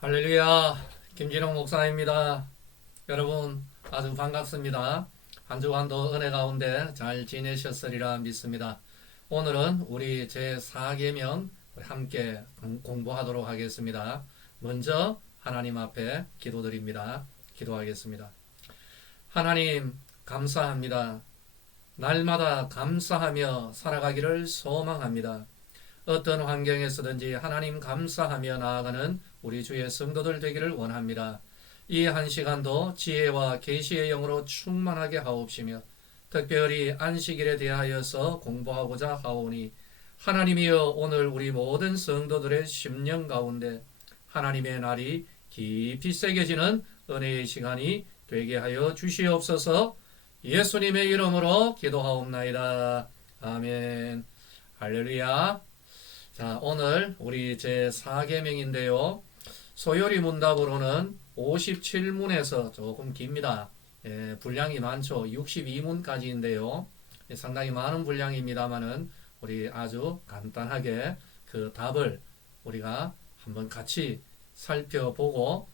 할렐루야 김진홍 목사입니다. 여러분 아주 반갑습니다. 한 주간도 은혜 가운데 잘 지내셨으리라 믿습니다. 오늘은 우리 제4계명 함께 공- 공부하도록 하겠습니다. 먼저 하나님 앞에 기도드립니다. 기도하겠습니다. 하나님 감사합니다. 날마다 감사하며 살아가기를 소망합니다. 어떤 환경에서든지 하나님 감사하며 나아가는 우리 주의 성도들 되기를 원합니다. 이 한 시간도 지혜와 계시의 영으로 충만하게 하옵시며 특별히 안식일에 대하여서 공부하고자 하오니 하나님이여 오늘 우리 모든 성도들의 심령 가운데 하나님의 날이 깊이 새겨지는 은혜의 시간이 되게 하여 주시옵소서 예수님의 이름으로 기도하옵나이다. 아멘. 할렐루야. 자, 오늘 우리 제 4계명인데요. 소요리 문답으로는 57문에서 조금 깁니다. 예, 분량이 많죠. 62문까지인데요. 예, 상당히 많은 분량입니다만은 우리 아주 간단하게 그 답을 우리가 한번 같이 살펴보고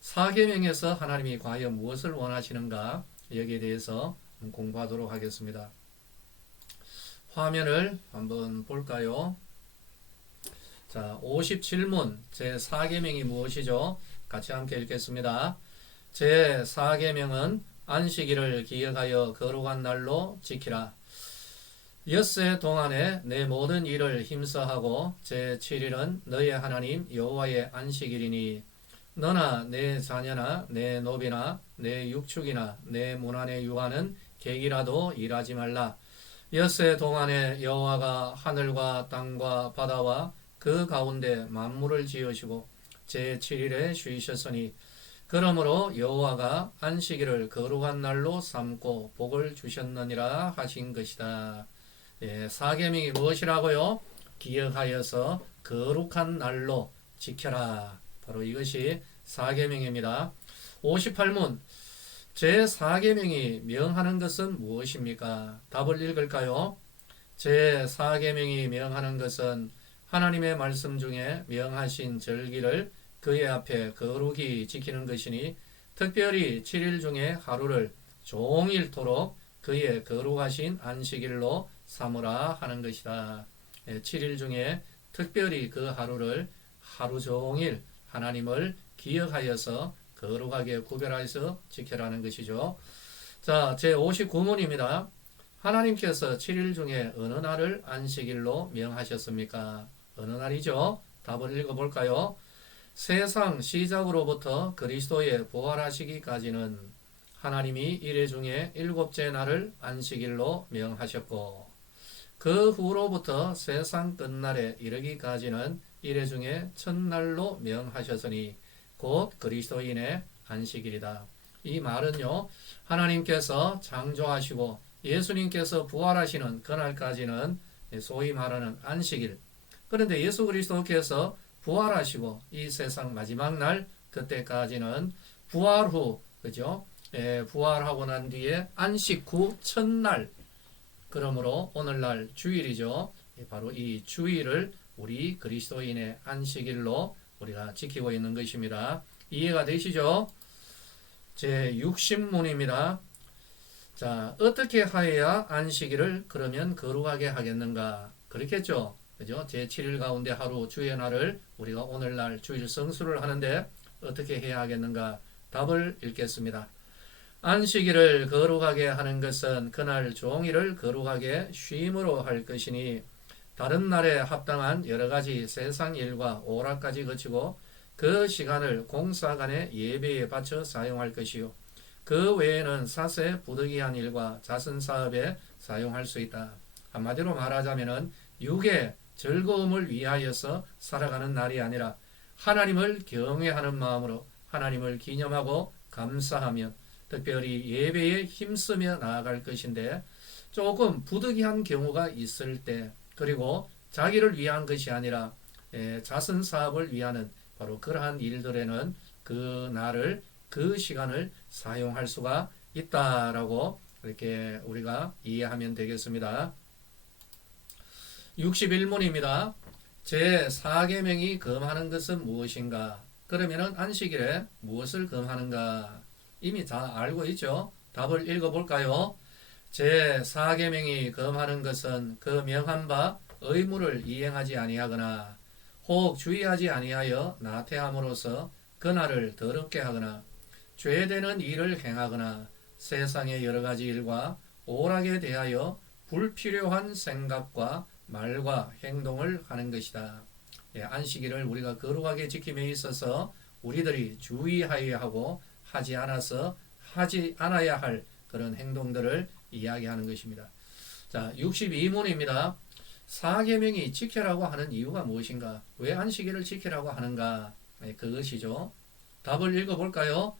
4계명에서 하나님이 과연 무엇을 원하시는가 여기에 대해서 공부하도록 하겠습니다. 화면을 한번 볼까요? 자, 57문 제 4계명이 무엇이죠? 같이 함께 읽겠습니다. 제 4계명은 안식일을 기억하여 거룩한 날로 지키라. 엿새 동안에 내 모든 일을 힘써하고 제 7일은 너의 하나님 여호와의 안식일이니 너나 내 자녀나 내 노비나 내 육축이나 내 문안의 유아는 객이라도 일하지 말라. 엿새 동안에 여호와가 하늘과 땅과 바다와 그 가운데 만물을 지으시고 제 7일에 쉬셨으니 그러므로 여호와가 안식일을 거룩한 날로 삼고 복을 주셨느니라 하신 것이다. 예, 사계명이 무엇이라고요? 기억하여서 거룩한 날로 지켜라. 바로 이것이 사계명입니다. 58문 제 4계명이 명하는 것은 무엇입니까? 답을 읽을까요? 제 4계명이 명하는 것은 하나님의 말씀 중에 명하신 절기를 그의 앞에 거룩히 지키는 것이니 특별히 7일 중에 하루를 종일토록 그의 거룩하신 안식일로 삼으라 하는 것이다. 7일 중에 특별히 그 하루를 하루 종일 하나님을 기억하여서 거룩하게 구별하여서 지켜라는 것이죠. 자, 제 59문입니다. 하나님께서 7일 중에 어느 날을 안식일로 명하셨습니까? 어느 날이죠? 답을 읽어볼까요? 세상 시작으로부터 그리스도의 부활하시기까지는 하나님이 일회 중에 일곱째 날을 안식일로 명하셨고 그 후로부터 세상 끝날에 이르기까지는 일회 중에 첫날로 명하셨으니 곧 그리스도인의 안식일이다. 이 말은요, 하나님께서 창조하시고 예수님께서 부활하시는 그날까지는 소위 말하는 안식일. 그런데 예수 그리스도께서 부활하시고 이 세상 마지막 날 그때까지는 부활 후 그죠? 예, 부활하고 난 뒤에 안식 후 첫날. 그러므로 오늘날 주일이죠. 예, 바로 이 주일을 우리 그리스도인의 안식일로 우리가 지키고 있는 것입니다. 이해가 되시죠? 제 60문입니다. 자, 어떻게 하여야 안식일을 그러면 거룩하게 하겠는가? 그렇겠죠? 그죠? 제 7일 가운데 하루 주의 날을 우리가 오늘날 주일 성수를 하는데 어떻게 해야 하겠는가? 답을 읽겠습니다. 안식일을 거룩하게 하는 것은 그날 종일을 거룩하게 쉼으로 할 것이니 다른 날에 합당한 여러 가지 세상 일과 오락까지 거치고 그 시간을 공사간의 예배에 바쳐 사용할 것이요. 그 외에는 사세 부득이한 일과 자선 사업에 사용할 수 있다. 한마디로 말하자면은 육의 즐거움을 위하여서 살아가는 날이 아니라 하나님을 경외하는 마음으로 하나님을 기념하고 감사하며 특별히 예배에 힘쓰며 나아갈 것인데 조금 부득이한 경우가 있을 때 그리고 자기를 위한 것이 아니라 에, 자선 사업을 위하는 바로 그러한 일들에는 그 날을 그 시간을 사용할 수가 있다라고 이렇게 우리가 이해하면 되겠습니다. 61문입니다. 제 4계명이 금하는 것은 무엇인가? 그러면은 안식일에 무엇을 금하는가? 이미 다 알고 있죠. 답을 읽어볼까요? 제 4계명이 금하는 것은 그 명한 바 의무를 이행하지 아니하거나 혹 주의하지 아니하여 나태함으로써 그날을 더럽게 하거나 죄되는 일을 행하거나 세상의 여러 가지 일과 오락에 대하여 불필요한 생각과 말과 행동을 하는 것이다. 예, 안식일을 우리가 거룩하게 지킴에 있어서 우리들이 주의하여야 하고 하지 않아서 하지 않아야 할 그런 행동들을 이야기하는 것입니다. 자, 62문입니다. 사계명이 지켜라고 하는 이유가 무엇인가? 왜 안식일을 지키라고 하는가? 네, 그것이죠. 답을 읽어볼까요?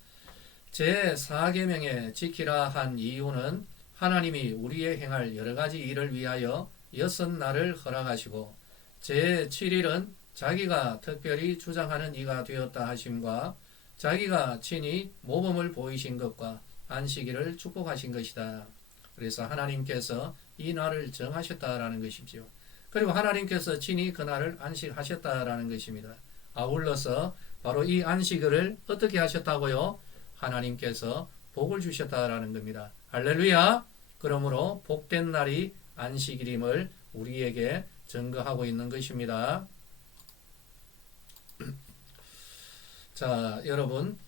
제 4계명에 지키라 한 이유는 하나님이 우리의 행할 여러 가지 일을 위하여 여섯 날을 허락하시고 제 7일은 자기가 특별히 주장하는 이가 되었다 하심과 자기가 친히 모범을 보이신 것과 안식일을 축복하신 것이다. 그래서 하나님께서 이 날을 정하셨다라는 것이죠. 그리고 하나님께서 친히 그 날을 안식하셨다라는 것입니다. 아울러서 바로 이 안식일을 어떻게 하셨다고요? 하나님께서 복을 주셨다라는 겁니다. 할렐루야! 그러므로 복된 날이 안식일임을 우리에게 증거하고 있는 것입니다. 자, 여러분,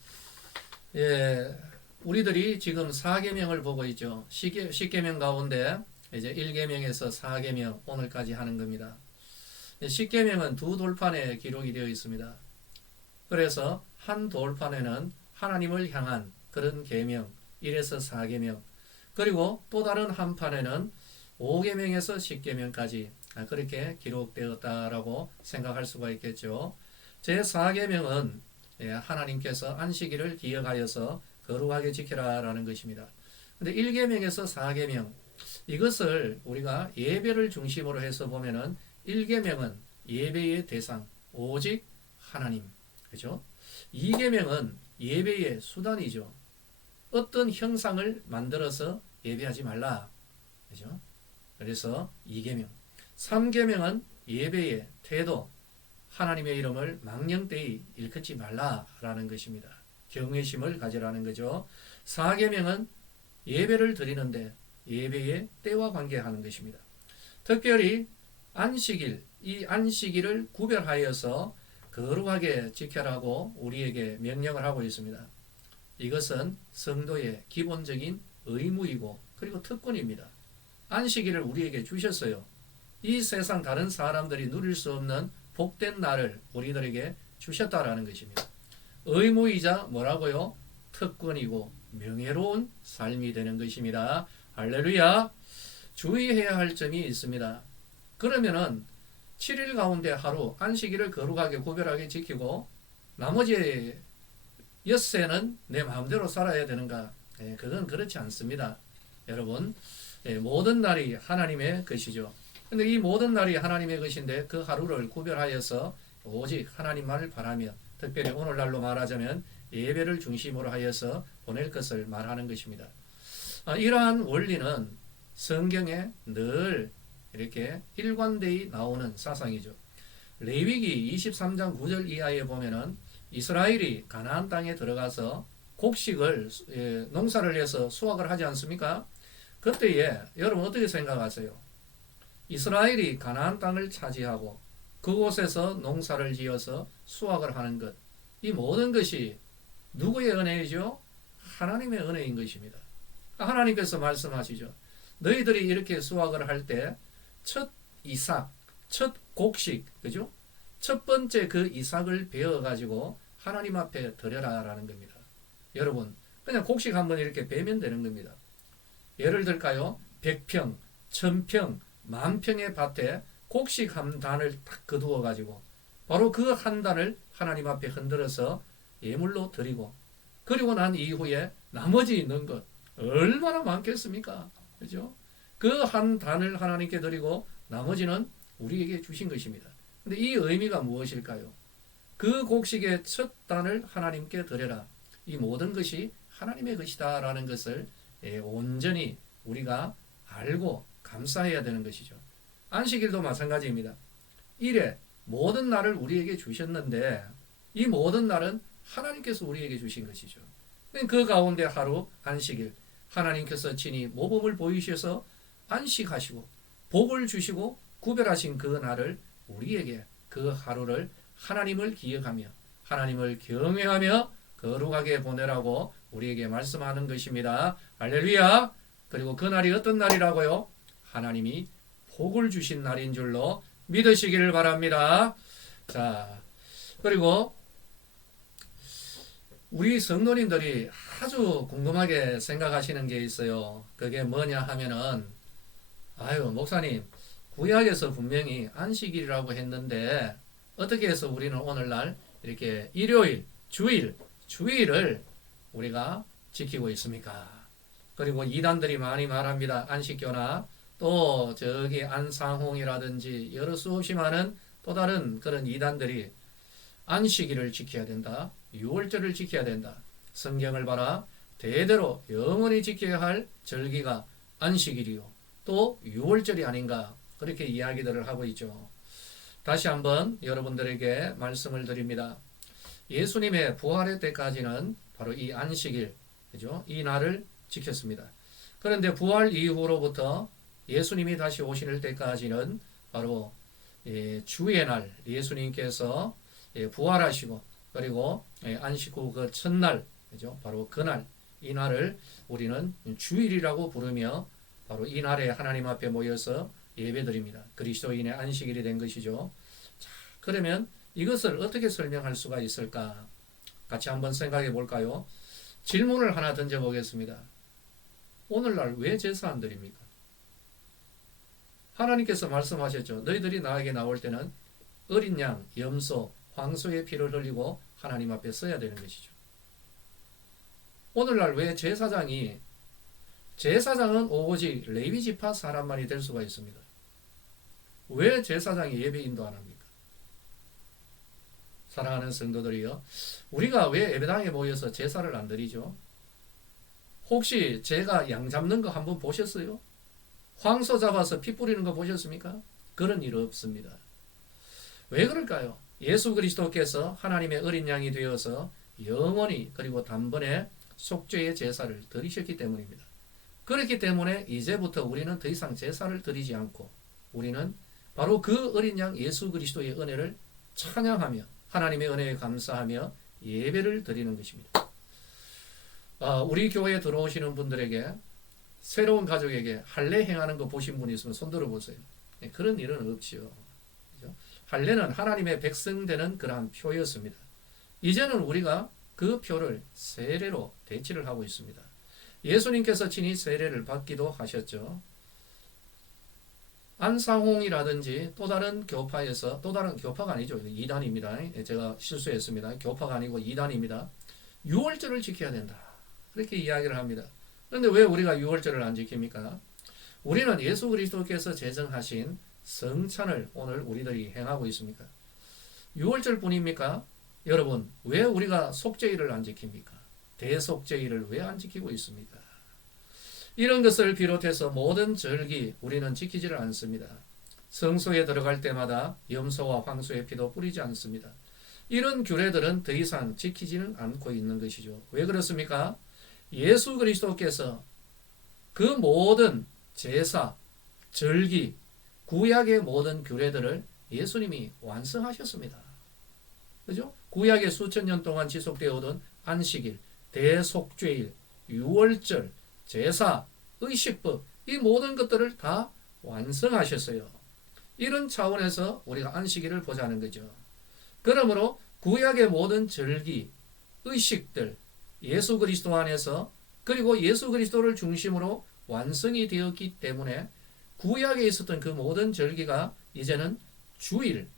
예, 우리들이 지금 4계명을 보고 있죠. 10계명 가운데 이제 1계명에서 4계명 오늘까지 하는 겁니다. 10계명은 두 돌판에 기록이 되어 있습니다. 그래서 한 돌판에는 하나님을 향한 그런 계명 1에서 4계명 그리고 또 다른 한 판에는 5계명에서 10계명까지 그렇게 기록되었다라고 생각할 수가 있겠죠. 제 4계명은 예, 하나님께서 안식일을 기억하여서 거룩하게 지키라라는 것입니다. 근데 1계명에서 4계명 이것을 우리가 예배를 중심으로 해서 보면은 1계명은 예배의 대상 오직 하나님. 그죠? 2계명은 예배의 수단이죠. 어떤 형상을 만들어서 예배하지 말라. 그죠? 그래서 2계명. 3계명은 예배의 태도, 하나님의 이름을 망령되이 일컫지 말라라는 것입니다. 경외심을 가지라는 거죠. 4계명은 예배를 드리는데 예배의 때와 관계하는 것입니다. 특별히 안식일, 이 안식일을 구별하여서 거룩하게 지켜라고 우리에게 명령을 하고 있습니다. 이것은 성도의 기본적인 의무이고 그리고 특권입니다. 안식일을 우리에게 주셨어요. 이 세상 다른 사람들이 누릴 수 없는 복된 날을 우리들에게 주셨다라는 것입니다. 의무이자 뭐라고요? 특권이고 명예로운 삶이 되는 것입니다. 할렐루야. 주의해야 할 점이 있습니다. 그러면은 7일 가운데 하루 안식일을 거룩하게 구별하게 지키고 나머지 엿새는 내 마음대로 살아야 되는가? 예, 그건 그렇지 않습니다. 여러분, 예, 모든 날이 하나님의 것이죠. 근데 이 모든 날이 하나님의 것인데 그 하루를 구별하여서 오직 하나님만을 바라며 특별히 오늘날로 말하자면 예배를 중심으로 하여서 보낼 것을 말하는 것입니다. 아, 이러한 원리는 성경에 늘 이렇게 일관되이 나오는 사상이죠. 레위기 23장 9절 이하에 보면은 이스라엘이 가나안 땅에 들어가서 곡식을 예, 농사를 해서 수확을 하지 않습니까? 그때에 여러분 어떻게 생각하세요? 이스라엘이 가나안 땅을 차지하고 그곳에서 농사를 지어서 수확을 하는 것, 이 모든 것이 누구의 은혜이죠? 하나님의 은혜인 것입니다. 하나님께서 말씀하시죠. 너희들이 이렇게 수확을 할 때 첫 이삭, 첫 곡식, 그죠? 첫 번째 그 이삭을 베어 가지고 하나님 앞에 드려라라는 겁니다. 여러분, 그냥 곡식 한번 이렇게 베면 되는 겁니다. 예를 들까요? 100평, 1000평, 만평의 밭에 곡식 한 단을 딱 거두어 가지고 바로 그 한 단을 하나님 앞에 흔들어서 예물로 드리고 그리고 난 이후에 나머지 있는 것 얼마나 많겠습니까? 그죠? 그 한 단을 하나님께 드리고 나머지는 우리에게 주신 것입니다. 근데 이 의미가 무엇일까요? 그 곡식의 첫 단을 하나님께 드려라. 이 모든 것이 하나님의 것이다라는 것을 예, 온전히 우리가 알고 감사해야 되는 것이죠. 안식일도 마찬가지입니다. 일에 모든 날을 우리에게 주셨는데 이 모든 날은 하나님께서 우리에게 주신 것이죠. 그 가운데 하루 안식일 하나님께서 친히 모범을 보이셔서 안식하시고 복을 주시고 구별하신 그 날을 우리에게 그 하루를 하나님을 기억하며 하나님을 경외하며 거룩하게 보내라고 우리에게 말씀하는 것입니다. 할렐루야. 그리고 그 날이 어떤 날이라고요? 하나님이 복을 주신 날인 줄로 믿으시기를 바랍니다. 자, 그리고 우리 성도님들이 아주 궁금하게 생각하시는 게 있어요. 그게 뭐냐 하면은 아유, 목사님, 구약에서 분명히 안식일이라고 했는데 어떻게 해서 우리는 오늘날 이렇게 일요일, 주일, 주일을 우리가 지키고 있습니까? 그리고 이단들이 많이 말합니다. 안식교나 또 저기 안상홍이라든지 여러 수없이 많은 또 다른 그런 이단들이 안식일을 지켜야 된다. 유월절을 지켜야 된다. 성경을 봐라. 대대로 영원히 지켜야 할 절기가 안식일이요. 또 유월절이 아닌가. 그렇게 이야기들을 하고 있죠. 다시 한번 여러분들에게 말씀을 드립니다. 예수님의 부활의 때까지는 바로 이 안식일, 그죠? 이 날을 지켰습니다. 그런데 부활 이후로부터 예수님이 다시 오실 때까지는 바로 예, 주의 날 예수님께서 예, 부활하시고 그리고 예, 안식 후 그 첫날 그죠? 바로 그날 이 날을 우리는 주일이라고 부르며 바로 이 날에 하나님 앞에 모여서 예배드립니다. 그리스도인의 안식일이 된 것이죠. 자, 그러면 이것을 어떻게 설명할 수가 있을까? 같이 한번 생각해 볼까요? 질문을 하나 던져 보겠습니다. 오늘날 왜 제사 안 드립니까? 하나님께서 말씀하셨죠. 너희들이 나에게 나올 때는 어린 양, 염소, 황소의 피를 흘리고 하나님 앞에 서야 되는 것이죠. 오늘날 왜 제사장이 제사장은 오직 레위 지파 사람만이 될 수가 있습니다. 왜 제사장이 예배 인도 안 합니까? 사랑하는 성도들이요. 우리가 왜 예배당에 모여서 제사를 안 드리죠? 혹시 제가 양 잡는 거 한번 보셨어요? 황소 잡아서 피 뿌리는 거 보셨습니까? 그런 일 없습니다. 왜 그럴까요? 예수 그리스도께서 하나님의 어린 양이 되어서 영원히 그리고 단번에 속죄의 제사를 드리셨기 때문입니다. 그렇기 때문에 이제부터 우리는 더 이상 제사를 드리지 않고 우리는 바로 그 어린 양 예수 그리스도의 은혜를 찬양하며 하나님의 은혜에 감사하며 예배를 드리는 것입니다. 아, 우리 교회에 들어오시는 분들에게 새로운 가족에게 할례 행하는 거 보신 분 있으면 손 들어 보세요. 네, 그런 일은 없지요. 할례는 하나님의 백성 되는 그러한 표였습니다. 이제는 우리가 그 표를 세례로 대치를 하고 있습니다. 예수님께서 친히 세례를 받기도 하셨죠. 안상홍이라든지 또 다른 교파에서 또 다른 교파가 아니죠. 이단입니다. 제가 실수했습니다. 교파가 아니고 이단입니다. 유월절을 지켜야 된다. 그렇게 이야기를 합니다. 그런데 왜 우리가 유월절을 안 지킵니까? 우리는 예수 그리스도께서 제정하신 성찬을 오늘 우리들이 행하고 있습니까? 유월절 뿐입니까? 여러분, 왜 우리가 속죄일을 안 지킵니까? 대속죄일을 왜 안 지키고 있습니까? 이런 것을 비롯해서 모든 절기 우리는 지키지를 않습니다. 성소에 들어갈 때마다 염소와 황소의 피도 뿌리지 않습니다. 이런 규례들은 더 이상 지키지는 않고 있는 것이죠. 왜 그렇습니까? 예수 그리스도께서 그 모든 제사, 절기, 구약의 모든 규례들을 예수님이 완성하셨습니다. 그죠? 구약의 수천 년 동안 지속되어 오던 안식일, 대속죄일, 유월절, 제사, 의식법 이 모든 것들을 다 완성하셨어요. 이런 차원에서 우리가 안식일을 보자는 거죠. 그러므로 구약의 모든 절기, 의식들, 예수 그리스도 안에서 그리고 예수 그리스도를 중심으로 완성이 되었기 때문에 구약에 있었던 그 모든 절기가 이제는 주일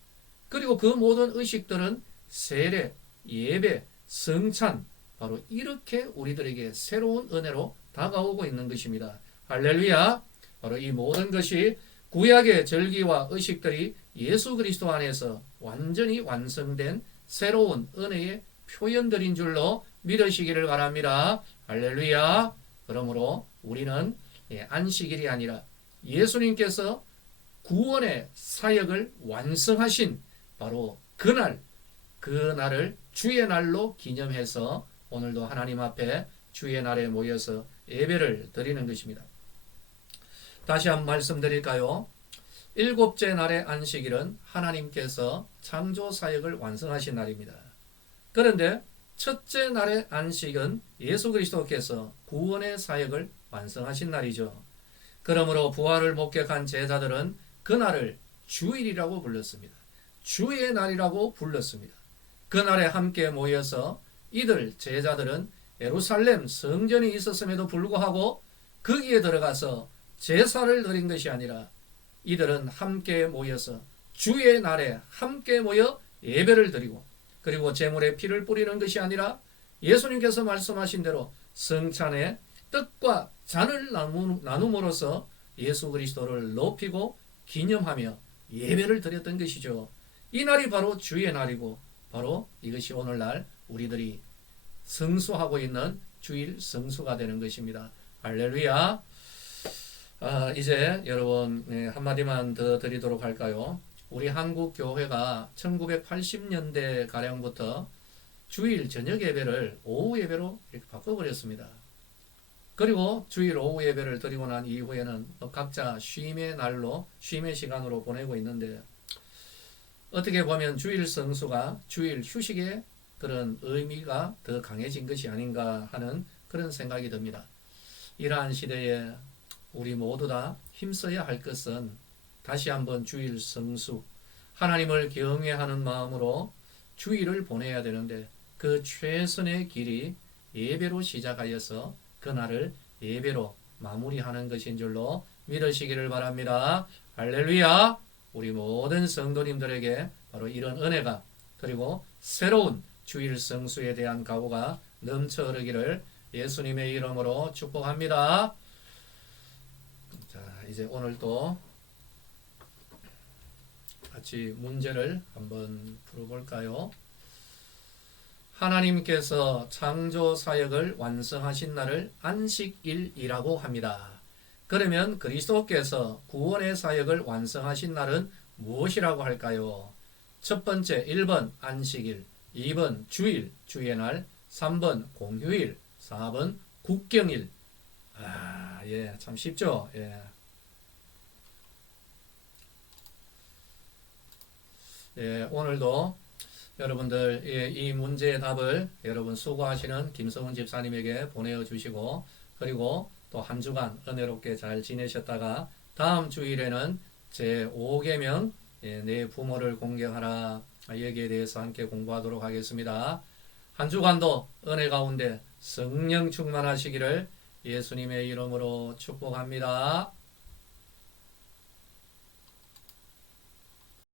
그리고 그 모든 의식들은 세례, 예배, 성찬 바로 이렇게 우리들에게 새로운 은혜로 다가오고 있는 것입니다. 할렐루야. 바로 이 모든 것이 구약의 절기와 의식들이 예수 그리스도 안에서 완전히 완성된 새로운 은혜의 표현들인 줄로 믿으시기를 바랍니다. 할렐루야. 그러므로 우리는 예, 안식일이 아니라 예수님께서 구원의 사역을 완성하신 바로 그날, 그 날을 주의 날로 기념해서 오늘도 하나님 앞에 주의 날에 모여서 예배를 드리는 것입니다. 다시 한번 말씀드릴까요? 일곱째 날의 안식일은 하나님께서 창조 사역을 완성하신 날입니다. 그런데 첫째 날의 안식은 예수 그리스도께서 구원의 사역을 완성하신 날이죠. 그러므로 부활을 목격한 제자들은 그날을 주일이라고 불렀습니다. 주의 날이라고 불렀습니다. 그날에 함께 모여서 이들 제자들은 예루살렘 성전이 있었음에도 불구하고 거기에 들어가서 제사를 드린 것이 아니라 이들은 함께 모여서 주의 날에 함께 모여 예배를 드리고 그리고 제물에 피를 뿌리는 것이 아니라 예수님께서 말씀하신 대로 성찬에 떡과 잔을 나눔으로써 예수 그리스도를 높이고 기념하며 예배를 드렸던 것이죠. 이 날이 바로 주의 날이고 바로 이것이 오늘날 우리들이 성수하고 있는 주일 성수가 되는 것입니다. 할렐루야. 아, 이제 여러분 네, 한마디만 더 드리도록 할까요? 우리 한국 교회가 1980년대 가량부터 주일 저녁 예배를 오후 예배로 이렇게 바꿔버렸습니다. 그리고 주일 오후 예배를 드리고 난 이후에는 각자 쉼의 날로 쉼의 시간으로 보내고 있는데 어떻게 보면 주일 성수가 주일 휴식의 그런 의미가 더 강해진 것이 아닌가 하는 그런 생각이 듭니다. 이러한 시대에 우리 모두 다 힘써야 할 것은 다시 한번 주일 성수, 하나님을 경외하는 마음으로 주일을 보내야 되는데 그 최선의 길이 예배로 시작하여서 그날을 예배로 마무리하는 것인 줄로 믿으시기를 바랍니다. 할렐루야! 우리 모든 성도님들에게 바로 이런 은혜가 그리고 새로운 주일 성수에 대한 각오가 넘쳐 흐르기를 예수님의 이름으로 축복합니다. 자, 이제 오늘 또 같이 문제를 한번 풀어볼까요? 하나님께서 창조 사역을 완성하신 날을 안식일이라고 합니다. 그러면 그리스도께서 구원의 사역을 완성하신 날은 무엇이라고 할까요? 첫 번째 1번 안식일, 2번 주일, 주의 날, 3번 공휴일, 4번 국경일. 아, 예, 참 쉽죠? 예. 예, 오늘도 여러분들 예, 이 문제의 답을 여러분 수고하시는 김성훈 집사님에게 보내주시고 그리고 또 한 주간 은혜롭게 잘 지내셨다가 다음 주일에는 제 5계명 예, 내 부모를 공경하라 여기에 대해서 함께 공부하도록 하겠습니다. 한 주간도 은혜 가운데 성령 충만하시기를 예수님의 이름으로 축복합니다.